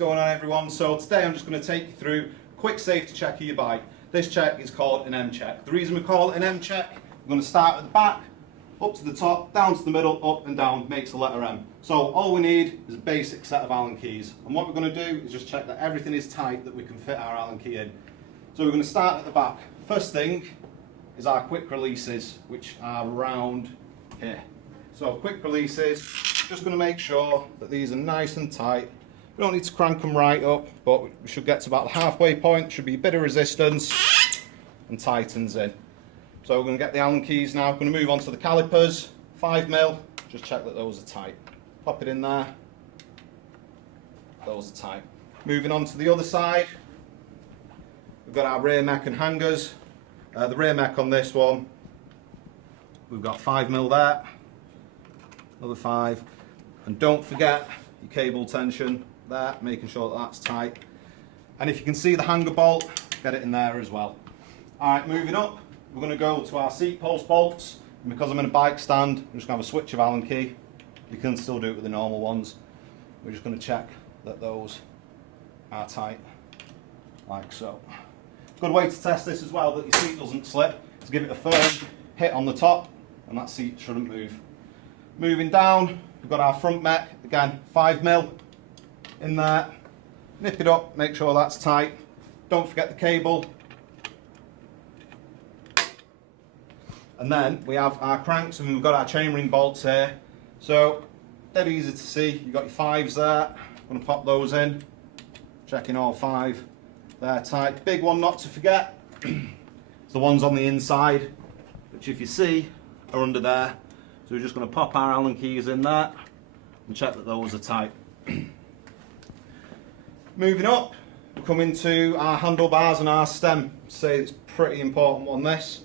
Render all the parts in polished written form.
What's going on, everyone? So today I'm just going to take you through a quick safety check of your bike. This check is called an M check. The reason we call it an M check, we're going to start at the back, up to the top, down to the middle, up and down, makes the letter M. So all we need is a basic set of Allen keys. And what we're going to do is just check that everything is tight, that we can fit our Allen key in. So we're going to start at the back. First thing is our quick releases, which are around here. So quick releases, just going to make sure that these are nice and tight. We don't need to crank them right up, but we should get to about the halfway point, should be a bit of resistance, and tightens in. So we're going to get the Allen keys now. We're going to move on to the calipers, 5mm, just check that those are tight. Pop it in there, those are tight. Moving on to the other side, we've got our rear mech and hangers. The rear mech on this one, we've got 5mm there, another 5, and don't forget your cable tension there, making sure that that's tight. And if you can see the hanger bolt, get it in there as well. Alright, moving up, we're going to go to our seat post bolts. And because I'm in a bike stand, I'm just going to have a switch of Allen key. You can still do it with the normal ones. We're just going to check that those are tight, like so. Good way to test this as well, that your seat doesn't slip, is give it a firm hit on the top, and that seat shouldn't move. Moving down, we've got our front mech, again 5mm in there, nip it up, make sure that's tight, don't forget the cable. And then we have our cranks and we've got our chainring bolts here, so dead easy to see. You've got your 5s there, I'm going to pop those in, checking all 5, they're tight. Big one not to forget is the ones on the inside, which if you see are under there. So we're just going to pop our Allen keys in there and check that those are tight. Moving up, we come into our handlebars and our stem. Say it's pretty important on this.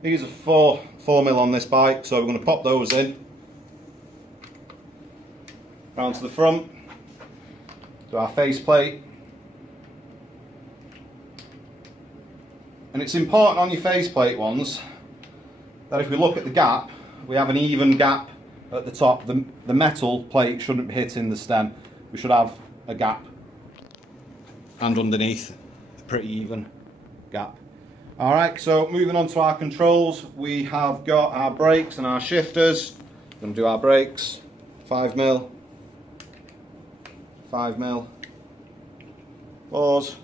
These are 4mm on this bike, so we're going to pop those in. Round to the front, to our face plate. And it's important on your faceplate ones that if we look at the gap, we have an even gap at the top. The metal plate shouldn't be hitting the stem. We should have a gap. And underneath, a pretty even gap. Alright, so moving on to our controls, we have got our brakes and our shifters. We're going to do our brakes, 5mm, 5mm, pause.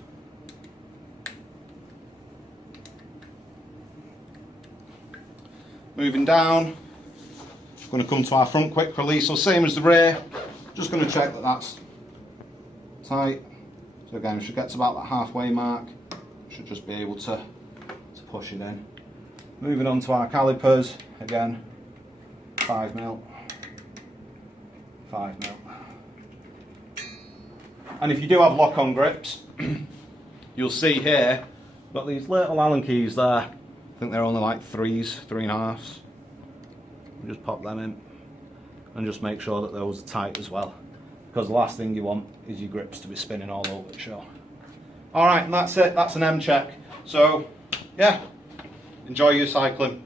Moving down, going to come to our front quick release, so same as the rear, just going to check that that's tight. So again, we should get to about that halfway mark, should just be able to push it in. Moving on to our calipers, again, 5mm, 5mm. And if you do have lock-on grips, you'll see here, got these little Allen keys there. I think they're only like 3s, 3.5s. Just pop them in and just make sure that those are tight as well, because the last thing you want is your grips to be spinning all over the show. Alright, and that's it, that's an M check. So yeah, enjoy your cycling.